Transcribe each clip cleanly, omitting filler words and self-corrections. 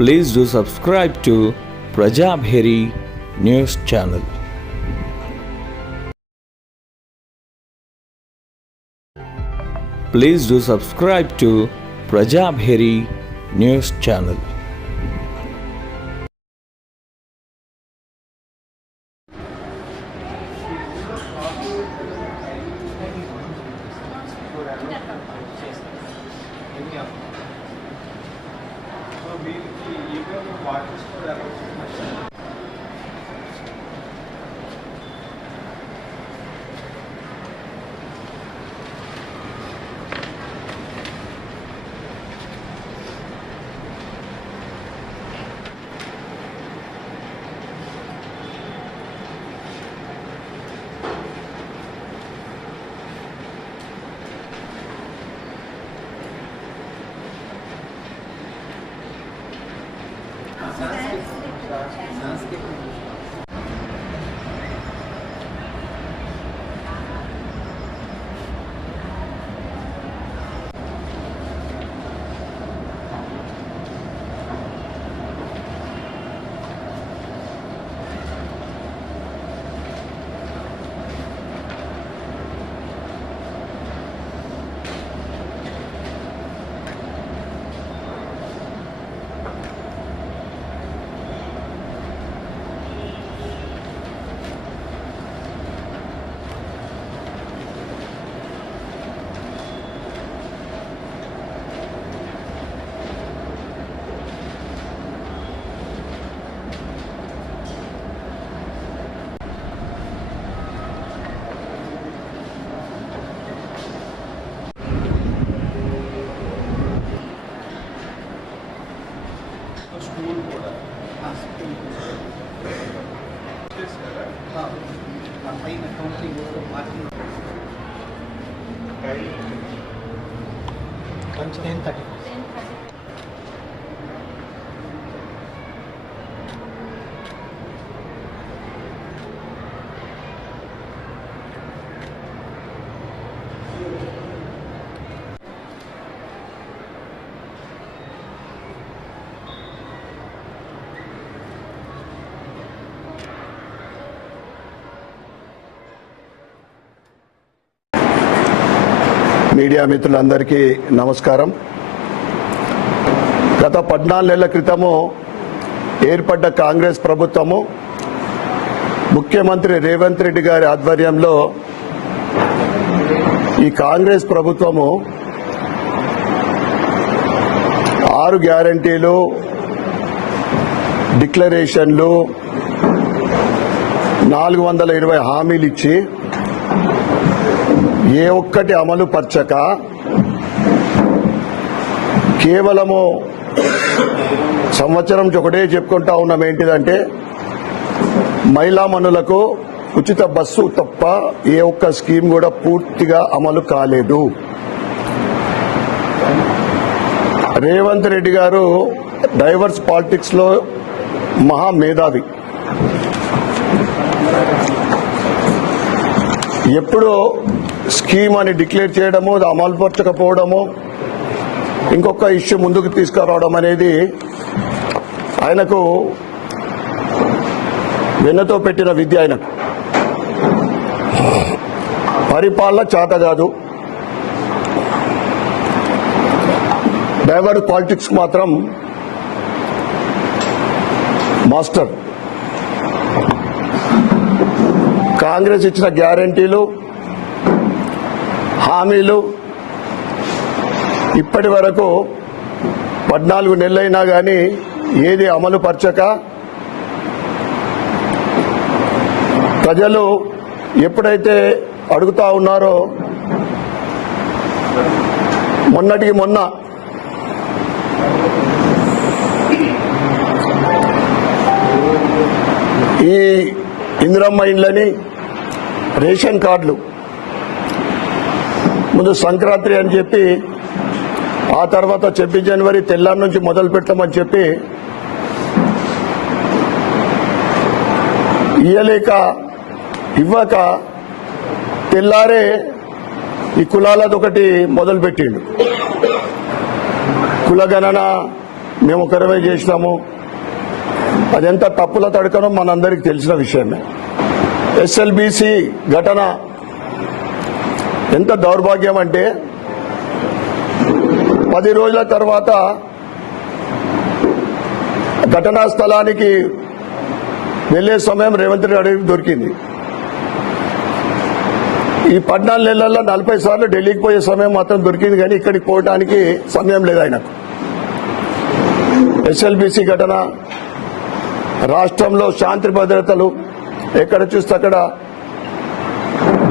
Please do subscribe to Prajabheri News Channel. Please do subscribe to Prajabheri News Channel. Lunch 10:30. Media మిత్రులందరికీ నమస్కారం. గత 14 నెలల క్రితము ఏర్పడ్డ కాంగ్రెస్ ప్రభుత్వము ముఖ్యమంత్రి రేవంత్ రెడ్డి గారి ఆధ్వర్యంలో ఈ కాంగ్రెస్ ప్రభుత్వము 6 గ్యారంటీలు, డిక్లరేషన్లు, 420 హామీలు ఇచ్చి ఏ ఒక్కటి అమలు పరచక కేవలము సంవత్సరం ఒకటే చెప్పుకుంటా ఉన్నాం. ఏంటిదంటే మహిళామణులకు ఉచిత బస్సు తప్ప ఏ ఒక్క స్కీమ్ కూడా పూర్తిగా అమలు కాలేదు. రేవంత్ రెడ్డి గారు డైవర్స్ పాలిటిక్స్ లో మహా మేధావి. ఎప్పుడో స్కీమ్ అని డిక్లేర్ చేయడము, అమలు పరచకపోవడము, ఇంకొక ఇష్యూ ముందుకు తీసుకురావడం అనేది ఆయనకు వెన్నతో పెట్టిన విద్య. ఆయనకు పరిపాలన చేత కాదు. డైవర్స్ పాలిటిక్స్ మాత్రం మాస్టర్. కాంగ్రెస్ ఇచ్చిన గ్యారంటీలు, హామీలు ఇప్పటి వరకు 14 నెలలైనా కానీ ఏది అమలు పరచక ప్రజలు ఎప్పుడైతే అడుగుతా ఉన్నారో మొన్నటికి మొన్న ఈ ఇందిరమ్మ ఇండ్లని, రేషన్ కార్డులు ముందు సంక్రాంతి అని చెప్పి, ఆ తర్వాత 26 జనవరి తెల్లారి నుంచి మొదలు పెట్టమని చెప్పి ఇవ్వక తెల్లారే ఈ కులాలదొకటి మొదలుపెట్టిండు. కులగణన మేము ఒకరమే చేసినాము, అదెంత తప్పుల తడకనో మనందరికీ తెలిసిన విషయమే. ఎస్ఎల్బిసి ఘటన ఎంత దౌర్భాగ్యం అంటే 10 రోజుల తర్వాత ఘటనా స్థలానికి వెళ్లే సమయం రేవంత్ రెడ్డి అడిగి దొరికింది. ఈ 14 నెలల్లో 40 సార్లు ఢిల్లీకి పోయే సమయం మాత్రం దొరికింది, కానీ ఇక్కడికి పోవడానికి సమయం లేదు ఆయనకు. ఎస్ఎల్బిసి ఘటన రాష్ట్రంలో శాంతి భద్రతలు ఎక్కడ చూస్తే అక్కడ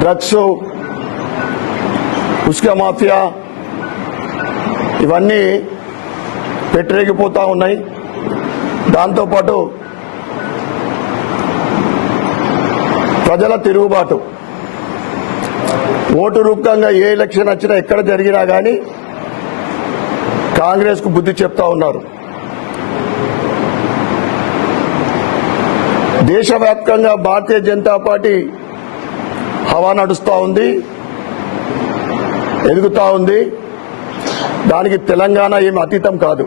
డ్రగ్స్, ఉస్కా మాఫియా ఇవన్నీ పెట్టరేగిపోతా ఉన్నాయి. దాంతోపాటు ప్రజల తిరుగుబాటు, ఓటు రూపకంగా ఏ ఎలక్షన్ వచ్చినా ఎక్కడ జరిగినా కానీ కాంగ్రెస్ కు బుద్ధి చెప్తా ఉన్నారు. దేశవ్యాప్తంగా భారతీయ జనతా పార్టీ హవా నడుస్తూ ఉంది, ఎదుగుతా ఉంది. దానికి తెలంగాణ ఏమి అతీతం కాదు.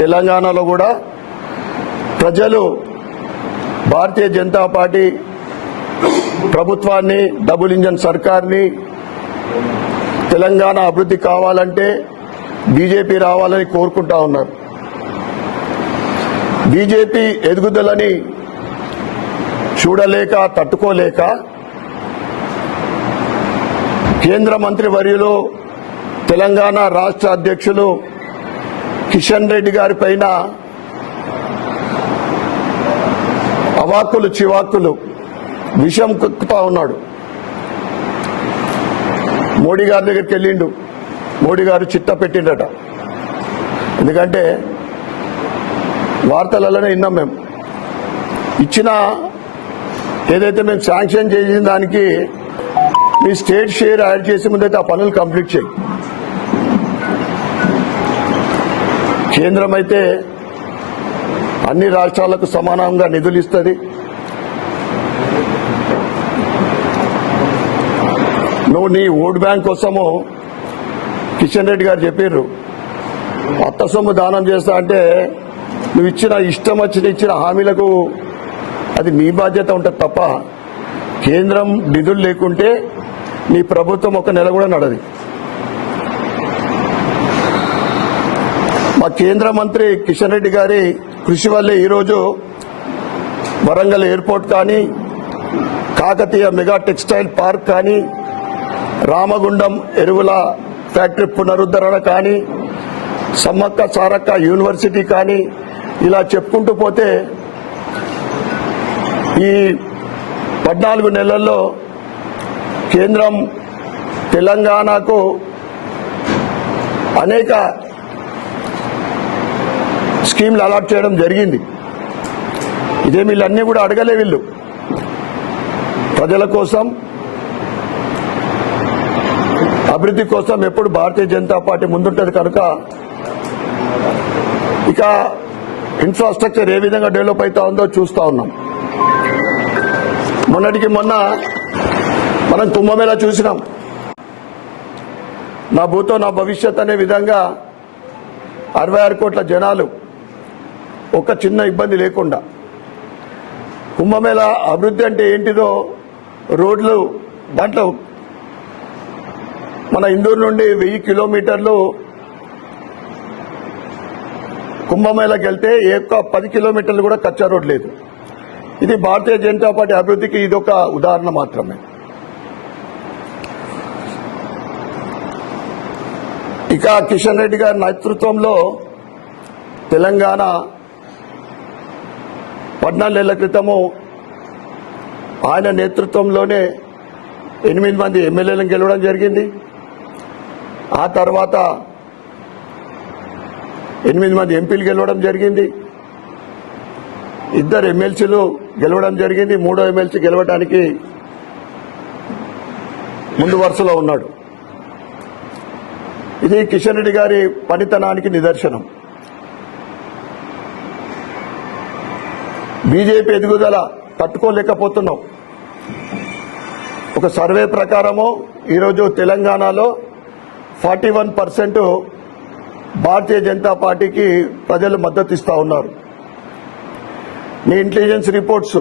తెలంగాణలో కూడా ప్రజలు భారతీయ జనతా పార్టీ ప్రభుత్వాన్ని, డబుల్ ఇంజన్ సర్కార్ని, తెలంగాణ అభివృద్ధి కావాలంటే బీజేపీ రావాలని కోరుకుంటా ఉన్నారు. బీజేపీ ఎదుగుదలని చూడలేక, తట్టుకోలేక కేంద్ర మంత్రి వర్యులు, తెలంగాణ రాష్ట్ర అధ్యక్షులు కిషన్ రెడ్డి గారి పైన అవాక్కులు చివాక్కులు విషం కుక్కుతా ఉన్నాడు. మోడీ గారి దగ్గరికి వెళ్ళిండు. మోడీ గారు చిత్త పెట్టిండట. ఎందుకంటే వార్తలలోనే విన్నాం మేము. ఇచ్చిన ఏదైతే మేము శాంక్షన్ చేసిన దానికి మీ స్టేట్ షేర్ యాడ్ చేసే ముందైతే ఆ పనులు కంప్లీట్ చేయి. కేంద్రం అయితే అన్ని రాష్ట్రాలకు సమానంగా నిధులు ఇస్తుంది. నువ్వు నీ ఓట్ బ్యాంక్ కోసము కిషన్ రెడ్డి గారు చెప్పారు అత్త సొమ్ము దానం చేస్తా అంటే నువ్వు ఇష్టం ఇచ్చిన హామీలకు అది నీ బాధ్యత ఉంటుంది తప్ప కేంద్రం నిధులు లేకుంటే నీ ప్రభుత్వం ఒక నెల కూడా నడది. మా కేంద్ర మంత్రి కిషన్ రెడ్డి గారి కృషి వల్లే ఈరోజు వరంగల్ ఎయిర్పోర్ట్ కానీ, కాకతీయ మెగా టెక్స్టైల్ పార్క్ కానీ, రామగుండం ఎరువుల ఫ్యాక్టరీ పునరుద్ధరణ కానీ, సమ్మక్క సారక్క యూనివర్సిటీ కానీ, ఇలా చెప్పుకుంటూ పోతే ఈ 14 నెలల్లో కేంద్రం తెలంగాణకు అనేక స్కీమ్లు అలాట్ చేయడం జరిగింది. ఇదే వీళ్ళన్నీ కూడా అడగలే. వీళ్ళు ప్రజల కోసం, అభివృద్ధి కోసం ఎప్పుడు భారతీయ జనతా పార్టీ ముందుంటది కనుక ఇక ఇన్ఫ్రాస్ట్రక్చర్ ఏ విధంగా డెవలప్ అవుతా ఉందో చూస్తా ఉన్నాం. మొన్నటికి మొన్న మనం కుంభమేళా చూసినాం. నా భూతో నా భవిష్యత్ అనే విధంగా 66 కోట్ల జనాలు ఒక చిన్న ఇబ్బంది లేకుండా. కుంభమేళా అభివృద్ధి అంటే ఏంటిదో రోడ్లు, దాంట్లో మన ఇందూరు నుండి 1000 కిలోమీటర్లు కుంభమేళాకి వెళ్తే 10 కిలోమీటర్లు కూడా కచ్చా రోడ్ లేదు. ఇది భారతీయ జనతా పార్టీ అభివృద్ధికి ఇదొక ఉదాహరణ మాత్రమే. ఇక కిషన్ రెడ్డి గారి నేతృత్వంలో తెలంగాణ 14 నెలల క్రితము ఆయన నేతృత్వంలోనే 8 మంది ఎమ్మెల్యేలను గెలవడం జరిగింది. ఆ తర్వాత 8 మంది ఎంపీలు గెలవడం జరిగింది. 2 ఎమ్మెల్సీలు గెలవడం జరిగింది. 3వ ఎమ్మెల్సీ గెలవడానికి ముందు వరుసలో ఉన్నాడు. ఇది కిషన్ రెడ్డి గారి పనితనానికి నిదర్శనం. బీజేపీ ఎదుగుదల తట్టుకోలేకపోతున్నాం. ఒక సర్వే ప్రకారము ఈరోజు తెలంగాణలో 41% భారతీయ జనతా పార్టీకి ప్రజలు మద్దతు ఇస్తా ఉన్నారు. నీ ఇంటెలిజెన్స్ రిపోర్ట్స్,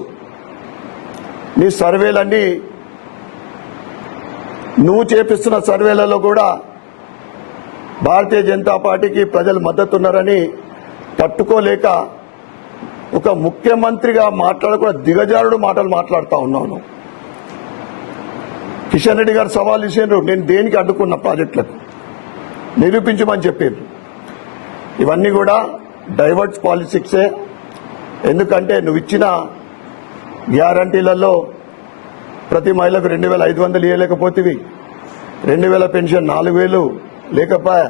నీ సర్వేలన్నీ, నువ్వు చేపిస్తున్న సర్వేలలో కూడా భారతీయ జనతా పార్టీకి ప్రజలు మద్దతు ఉన్నారని తట్టుకోలేక ఒక ముఖ్యమంత్రిగా మాట్లాడకుండా దిగజారుడు మాటలు మాట్లాడుతూ ఉన్నాను. కిషన్ రెడ్డి గారు సవాల్ ఇచ్చారు, నేను దేనికి అడ్డుకున్న ప్రాజెక్టులకు నిరూపించమని చెప్పారు. ఇవన్నీ కూడా డైవర్ట్స్ పాలిటిక్సే. ఎందుకంటే నువ్వు ఇచ్చిన గ్యారంటీలలో ప్రతి మహిళకు 2,500 ఇవ్వలేకపోతేవి, 2,000 పెన్షన్ 4,000 లేకపోయా,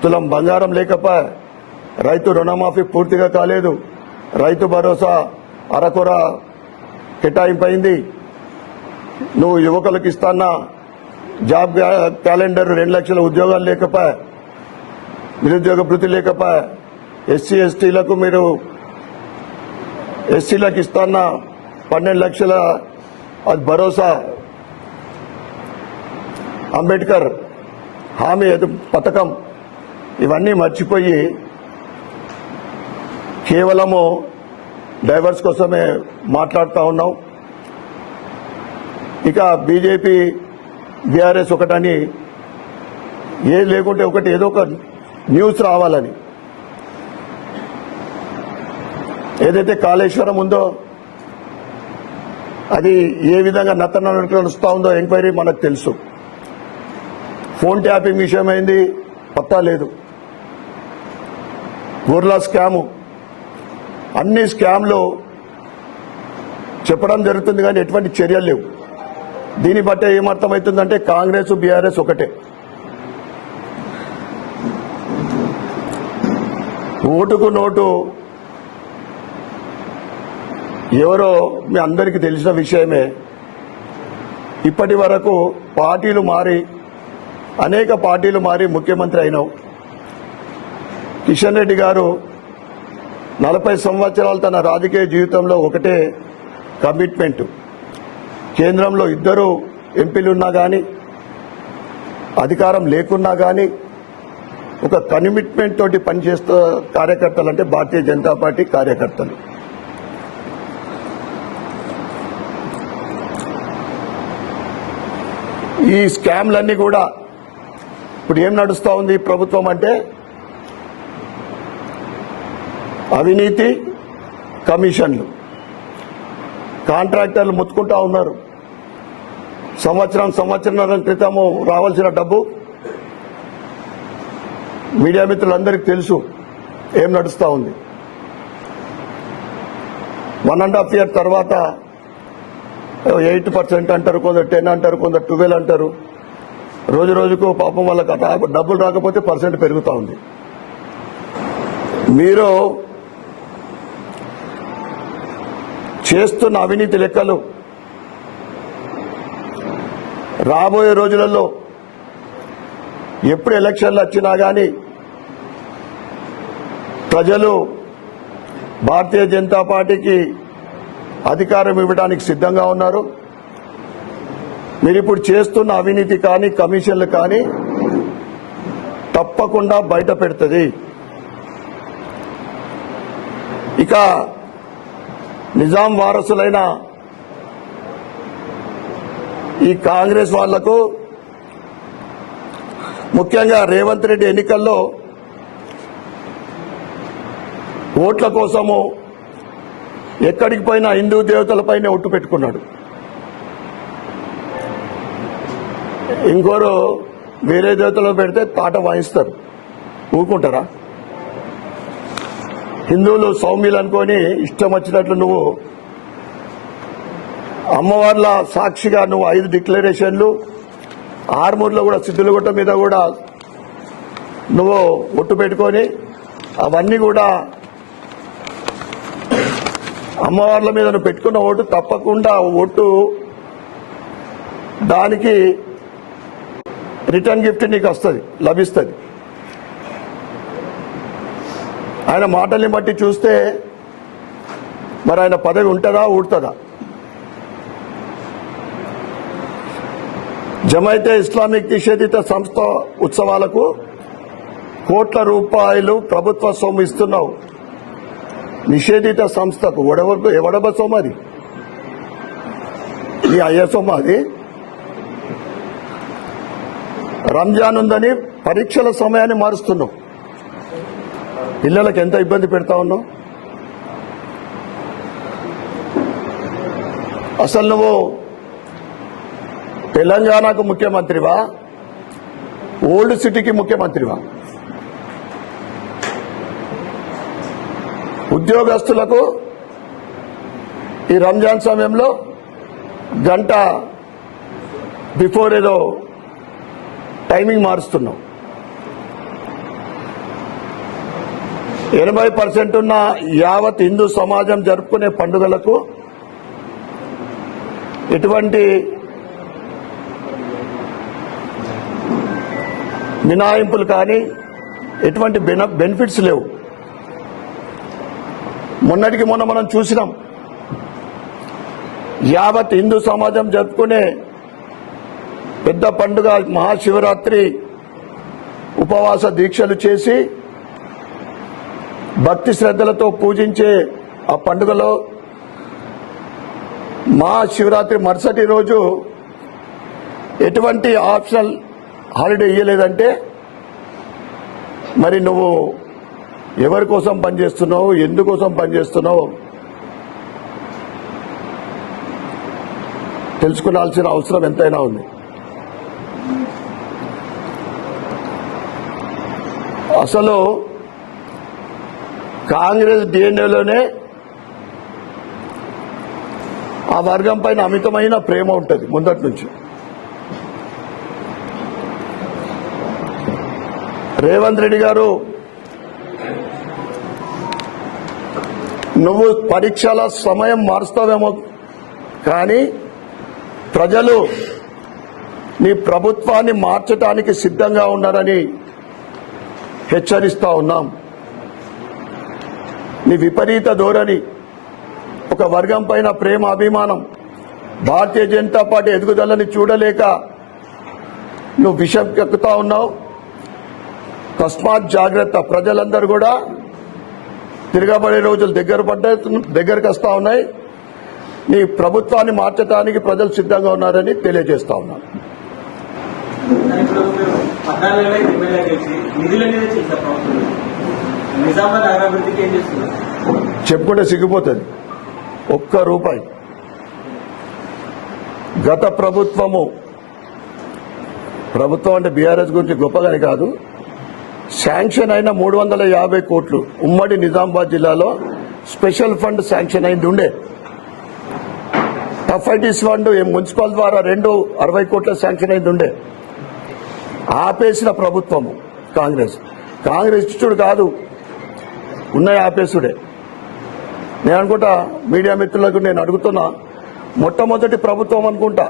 తులం బంగారం లేకపోయా, రైతు రుణమాఫీ పూర్తిగా కాలేదు, రైతు భరోసా అరకొర కేటాయింపైంది, నువ్వు యువకులకు ఇస్తాన్న జాబ్ క్యాలెండర్ 2 లక్షల ఉద్యోగాలు లేకపోయా, నిరుద్యోగ భృతి లేకపోయా, ఎస్సీ ఎస్టీలకు మీరు ఎస్సీలకు ఇస్తాన్న 12 లక్షల అది భరోసా, అంబేద్కర్ హామీ పథకం, ఇవన్నీ మర్చిపోయి కేవలము డైవర్స్ కోసమే మాట్లాడుతూ ఉన్నాం. ఇక బీజేపీ బీఆర్ఎస్ ఒకటని, ఏది లేకుంటే ఒకటి ఏదో ఒక న్యూస్ రావాలని. ఏదైతే కాళేశ్వరం ఉందో అది ఏ విధంగా నడుస్తూ ఉందో ఎంక్వైరీ మనకు తెలుసు. ఫోన్ ట్యాపింగ్ విషయమైంది పత్తా లేదు. గుర్లా స్కాము, అన్ని స్కామ్లు చెప్పడం జరుగుతుంది కానీ ఎటువంటి చర్యలు లేవు. దీన్ని బట్టే ఏమర్థమవుతుందంటే కాంగ్రెస్ బీఆర్ఎస్ ఒకటే. ఓటుకు నోటు ఎవరో మీ అందరికీ తెలిసిన విషయమే. ఇప్పటి వరకు పార్టీలు మారి, అనేక పార్టీలు మారి ముఖ్యమంత్రి అయినావు. కిషన్ రెడ్డి గారు 40 సంవత్సరాలు తన రాజకీయ జీవితంలో ఒకటే కమిట్మెంట్. కేంద్రంలో 2 ఎంపీలున్నా కానీ, అధికారం లేకున్నా కానీ ఒక కమిట్మెంట్ తోటి పనిచేస్తున్న కార్యకర్తలు అంటే భారతీయ జనతా పార్టీ కార్యకర్తలు. ఈ స్కామ్లన్నీ కూడా ఇప్పుడు ఏం నడుస్తూ ఉంది ప్రభుత్వం అంటే అవినీతి, కమిషన్లు, కాంట్రాక్టర్లు ముత్తుకుంటా ఉన్నారు. సంవత్సరం క్రితము రావాల్సిన డబ్బు మీడియా మిత్రులందరికీ తెలుసు ఏం నడుస్తూ ఉంది. 1.5 year తర్వాత 8% అంటారు, కొందరు 10 అంటారు, కొందరు 12 అంటారు. రోజు రోజుకు పాపం వాళ్ళకి డబ్బులు రాకపోతే % పెరుగుతూ ఉంది. మీరు చేస్తున్న అవినీతి లెక్కలు రాబోయే రోజులలో ఎప్పుడు ఎలక్షన్లు వచ్చినా కానీ ప్రజలు భారతీయ జనతా పార్టీకి అధికారం ఇవ్వడానికి సిద్ధంగా ఉన్నారు. మీరు ఇప్పుడు చేస్తున్న అవినీతి కానీ, కమిషన్లు కానీ తప్పకుండా బయట పెడుతుంది. ఇక నిజాం వారసులైన ఈ కాంగ్రెస్ వాళ్లకు, ముఖ్యంగా రేవంత్ రెడ్డి ఎన్నికల్లో ఓట్ల కోసము ఎక్కడికి పోయినా హిందూ దేవతలపైనే ఒట్టు పెట్టుకున్నాడు. ఇంకోరు వేరే దేవతలు పెడితే పాట వాయిస్తారు, ఊరుకుంటారా? హిందువులు సౌమ్యులు అనుకొని ఇష్టం వచ్చినట్లు నువ్వు అమ్మవార్ల సాక్షిగా నువ్వు 5 డిక్లరేషన్లు, ఆర్మూర్లో కూడా సిద్ధులగుట్ట మీద కూడా నువ్వు ఒట్టు పెట్టుకొని అవన్నీ కూడా అమ్మవార్ల మీద నువ్వు పెట్టుకున్న ఓటు తప్పకుండా ఓటు దానికి రిటర్న్ గిఫ్ట్ నీకు వస్తుంది, లభిస్తుంది. ఆయన మాటల్ని బట్టి చూస్తే మరి ఆయన పదవి ఉంటుందా, ఊడుతుందా? జమైతే ఇస్లామిక్ నిషేధిత సంస్థ ఉత్సవాలకు కోట్ల రూపాయలు ప్రభుత్వ సొమ్ము ఇస్తున్నావు నిషేధిత సంస్థకు. ఎవడబ సొమ్ము అది? ఈ అయ్యే సొమ్ము అది. రంజాన్ ఉందని పరీక్షల సమయాన్ని మారుస్తున్నావు. పిల్లలకు ఎంత ఇబ్బంది పెడతా ఉన్నావు. అసలు నువ్వు తెలంగాణకు ముఖ్యమంత్రివా, ఓల్డ్ సిటీకి ముఖ్యమంత్రివా? ఉద్యోగస్తులకు ఈ రంజాన్ సమయంలో గంట బిఫోర్ ఏదో టైమింగ్ మారుస్తున్నాం. 80% ఉన్న యావత్ హిందూ సమాజం జరుపుకునే పండుగలకు ఎటువంటి మినహాయింపులు కానీ ఎటువంటి బెనిఫిట్స్ లేవు. మొన్నటికి మొన్న మనం చూసినాం, యావత్ హిందూ సమాజం జరుపుకునే పెద్ద పండుగ మహాశివరాత్రి ఉపవాస దీక్షలు చేసి భక్తి శ్రద్ధలతో పూజించే ఆ పండుగలో మహాశివరాత్రి మరుసటి రోజు ఎటువంటి ఆప్షనల్ హాలిడే ఇవ్వలేదంటే మరి నువ్వు ఎవరి కోసం పనిచేస్తున్నావు, ఎందుకోసం పనిచేస్తున్నావు తెలుసుకోవాల్సిన అవసరం ఎంతైనా ఉంది. అసలు కాంగ్రెస్ డిఎన్ఏలోనే ఆ వర్గం పైన అమితమైన ప్రేమ ఉంటుంది ముందటి నుంచి. రేవంత్ రెడ్డి గారు, నువ్వు పరీక్షల సమయం మారుస్తావేమో కానీ ప్రజలు నీ ప్రభుత్వాన్ని మార్చడానికి సిద్ధంగా ఉన్నారని హెచ్చరిస్తా ఉన్నాం. నీ విపరీత ధోరణి, ఒక వర్గం పైన ప్రేమ అభిమానం, భారతీయ జనతా పార్టీ ఎదుగుదలని చూడలేక నువ్వు విషం కక్కుతా ఉన్నావు. తస్మాత్ జాగ్రత్త. ప్రజలందరూ కూడా తిరగబడే రోజులు దగ్గరకు వస్తా ఉన్నాయి. నీ ప్రభుత్వాన్ని మార్చడానికి ప్రజలు సిద్ధంగా ఉన్నారని తెలియజేస్తా ఉన్నాను. చెప్పుకుంటే సిగ్గిపోతుంది. ఒక్క రూపాయి గత ప్రభుత్వం అంటే బీఆర్ఎస్ గురించి గొప్పగాని కాదు, శాంక్షన్ అయిన 350 కోట్లు ఉమ్మడి నిజామాబాద్ జిల్లాలో స్పెషల్ ఫండ్ శాంక్షన్ అయింది ఉండే. టఫ్ఐటీస్ ఫండ్ మున్సిపల్ ద్వారా 60 కోట్ల శాంక్షన్ అయింది ఉండే. ఆపేసిన ప్రభుత్వము కాంగ్రెస్ ఇచ్చుడు కాదు, ఉన్నాయి ఆపేసుడే. నేను అనుకుంటా, మీడియా మిత్రులకు నేను అడుగుతున్నా, మొట్టమొదటి ప్రభుత్వం అనుకుంటా,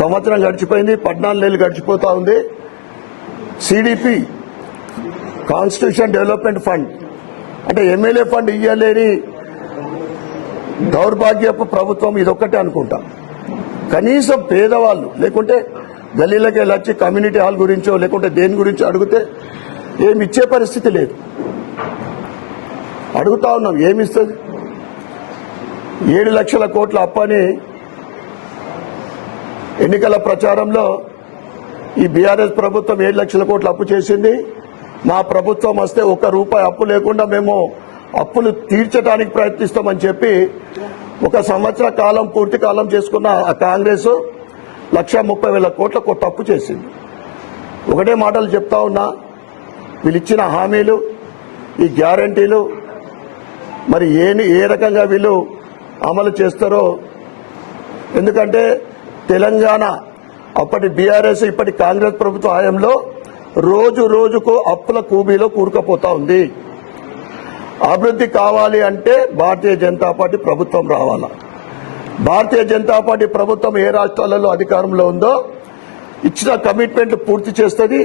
సంవత్సరం గడిచిపోయింది, 14 నెలలు గడిచిపోతా ఉంది. సిడిపి కాన్స్టిట్యూషన్ డెవలప్మెంట్ ఫండ్ అంటే ఎమ్మెల్యే ఫండ్ ఇయ్యలేని దౌర్భాగ్యపు ప్రభుత్వం ఇదొక్కటే అనుకుంటా. కనీసం పేదవాళ్ళు లేకుంటే గల్లీలకి వెళ్ళొచ్చి కమ్యూనిటీ హాల్ గురించో లేకుంటే దేని గురించో అడిగితే ఏమి ఇచ్చే పరిస్థితి లేదు. అడుగుతా ఉన్నాం, ఏమిస్తుంది? 7 లక్షల కోట్ల అప్పని ఎన్నికల ప్రచారంలో ఈ బీఆర్ఎస్ ప్రభుత్వం 7 లక్షల కోట్ల అప్పు చేసింది. మా ప్రభుత్వం వస్తే 1 రూపాయి అప్పు లేకుండా మేము అప్పులు తీర్చడానికి ప్రయత్నిస్తామని చెప్పి 1 సంవత్సర కాలం పూర్తి కాలం చేసుకున్న ఆ కాంగ్రెస్ 1,30,000 కోట్ల కొత్త అప్పు చేసింది. ఒకటే మాటలు చెప్తా ఉన్నా, వీళ్ళు ఇచ్చిన హామీలు, ఈ గ్యారంటీలు మరి ఏ రకంగా వీళ్ళు అమలు చేస్తారో. ఎందుకంటే తెలంగాణ అప్పటి బీఆర్ఎస్ ఇప్పటి కాంగ్రెస్ ప్రభుత్వ హయాంలో రోజు రోజుకు అప్పుల కూబీలో కూరుకుపోతా ఉంది. అభివృద్ధి కావాలి అంటే భారతీయ జనతా పార్టీ ప్రభుత్వం రావాలా. భారతీయ జనతా పార్టీ ప్రభుత్వం ఏ రాష్ట్రాలలో అధికారంలో ఉందో ఇచ్చిన కమిట్మెంట్లు పూర్తి చేస్తుంది.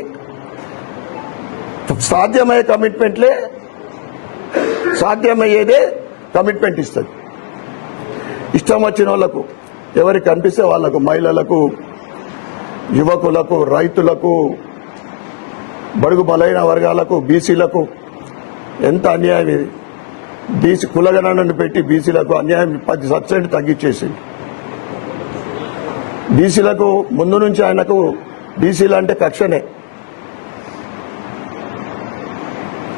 సాధ్యమయ్యే కమిట్మెంట్లే, సాధ్యమయ్యేదే కమిట్మెంట్ ఇస్తుంది. ఇష్టం వచ్చిన వాళ్లకు, ఎవరికి కనిపిస్తే వాళ్లకు, మహిళలకు, యువకులకు, రైతులకు, బడుగు బలైన వర్గాలకు బీసీలకు ఎంత అన్యాయం ఇది. బీసీ కులగణనను పెట్టి బీసీలకు అన్యాయం 10% తగ్గించేసింది. బీసీలకు ముందు నుంచి ఆయనకు బీసీలు అంటే కక్షనే.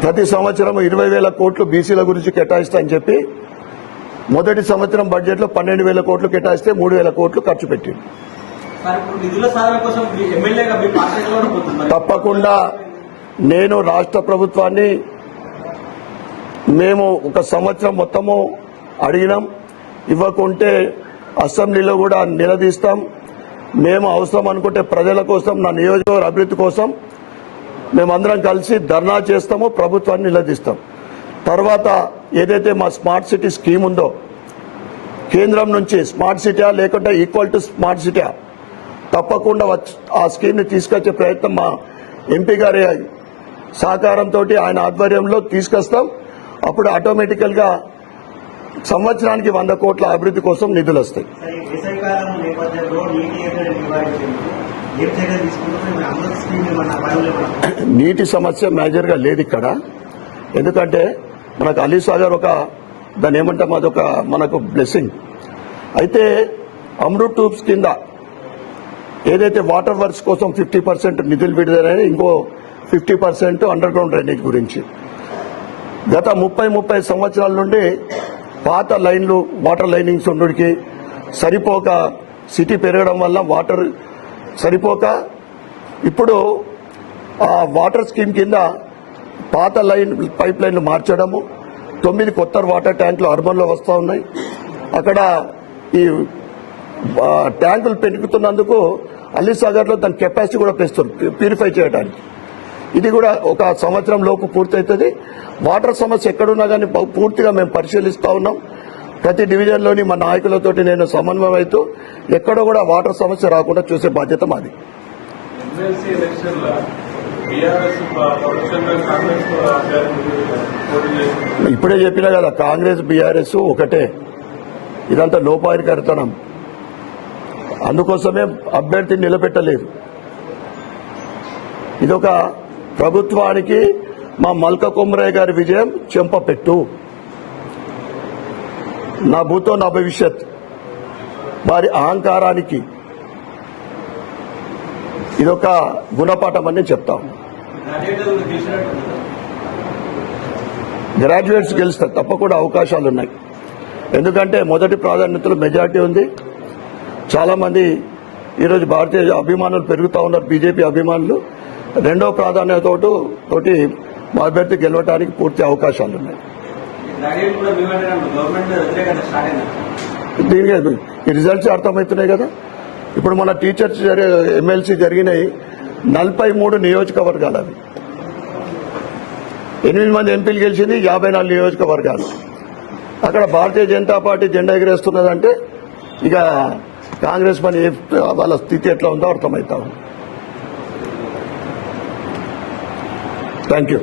ప్రతి సంవత్సరం 20,000 కోట్లు బీసీల గురించి కేటాయిస్తా అని చెప్పి మొదటి సంవత్సరం బడ్జెట్లో 12,000 కోట్లు కేటాయిస్తే 3,000 కోట్లు ఖర్చు పెట్టింది. తప్పకుండా నేను రాష్ట్ర ప్రభుత్వాన్ని మేము ఒక సంవత్సరం మొత్తము అడిగినాం, ఇవ్వకుంటే అసెంబ్లీలో కూడా నిలదీస్తాం. మేము అవసరం అనుకుంటే ప్రజల కోసం, నా నియోజకవర్గ అభివృద్ధి కోసం మేమందరం కలిసి ధర్నా చేస్తాము, ప్రభుత్వాన్ని నిలదీస్తాం. తర్వాత ఏదైతే మా స్మార్ట్ సిటీ స్కీమ్ ఉందో, కేంద్రం నుంచి స్మార్ట్ సిటీ లేకుంటే ఈక్వల్ టు స్మార్ట్ సిటీ తప్పకుండా ఆ స్కీమ్ని తీసుకొచ్చే ప్రయత్నం మా ఎంపీ గారి సహకారంతో ఆయన ఆధ్వర్యంలో తీసుకొస్తాం. అప్పుడు ఆటోమేటికల్గా సంవత్సరానికి 100 కోట్ల అభివృద్ధి కోసం నిధులు వస్తాయి. నీటి సమస్య మేజర్గా లేదు ఇక్కడ. ఎందుకంటే మనకు అలీసాగర్ దాన్ని ఏమంటాం, అదొక మనకు బ్లెస్సింగ్. అయితే అమృత్ ట్యూబ్స్ కింద ఏదైతే వాటర్ వర్క్స్ కోసం 50% నిధులు విడుదలైన, ఇంకో 50% అండర్ గ్రౌండ్ డ్రైనేజ్ గురించి గత 30 సంవత్సరాల నుండి పాత లైన్లు, వాటర్ లైనింగ్స్ ఉండడానికి సరిపోక, సిటీ పెరగడం వల్ల వాటర్ సరిపోక ఇప్పుడు ఆ వాటర్ స్కీమ్ కింద పాత పైప్ లైన్లు మార్చడము, 9 కొత్త వాటర్ ట్యాంకులు అర్బన్లో వస్తూ ఉన్నాయి. అక్కడ ఈ ట్యాంకులు పెరుగుతున్నందుకు అలీసాగర్లో దాని కెపాసిటీ కూడా పెంచుతుంది ప్యూరిఫై చేయడానికి. ఇది కూడా ఒక సంవత్సరం లోపు పూర్తవుతుంది. వాటర్ సమస్య ఎక్కడున్నా కానీ పూర్తిగా మేము పరిశీలిస్తూ ఉన్నాం. ప్రతి డివిజన్లోని మా నాయకులతోటి నేను సమన్వయం అవుతూ ఎక్కడో కూడా వాటర్ సమస్య రాకుండా చూసే బాధ్యత మాది. ఇప్పుడే చెప్పినా కదా, కాంగ్రెస్ బీఆర్ఎస్ ఒకటే. ఇదంతా లోపాయకరితనం. అందుకోసమే అభ్యర్థిని నిలబెట్టలేదు. ఇదొక ప్రభుత్వానికి మా మల్క కొమరయ్య గారి విజయం చెంపపెట్టు. నా భూతో నా భవిష్యత్, వారి అహంకారానికి ఇదొక గుణపాఠం అని చెప్తాం. గ్రాడ్యుయేట్స్ గెలుస్తారు, తప్పకుండా అవకాశాలు ఉన్నాయి. ఎందుకంటే మొదటి ప్రాధాన్యతలో మెజార్టీ ఉంది. చాలా మంది ఈరోజు భారతీయ అభిమానులు పెరుగుతూ ఉన్నారు, బీజేపీ అభిమానులు. రెండో ప్రాధాన్యతతోటి మా అభ్యర్థి గెలవడానికి పూర్తి అవకాశాలు ఉన్నాయి. దీనికి ఈ రిజల్ట్స్ అర్థమవుతున్నాయి కదా. ఇప్పుడు మన టీచర్స్ ఎమ్మెల్సీ జరిగినాయి 43 నియోజకవర్గాలు. అవి 8 మంది ఎంపీలు గెలిచింది, 54 నియోజకవర్గాలు. అక్కడ భారతీయ జనతా పార్టీ జెండా ఎగిరేస్తున్నదంటే ఇక కాంగ్రెస్ పని వాళ్ళ స్థితి ఎట్లా ఉందో అర్థమవుతా ఉంది. Thank you.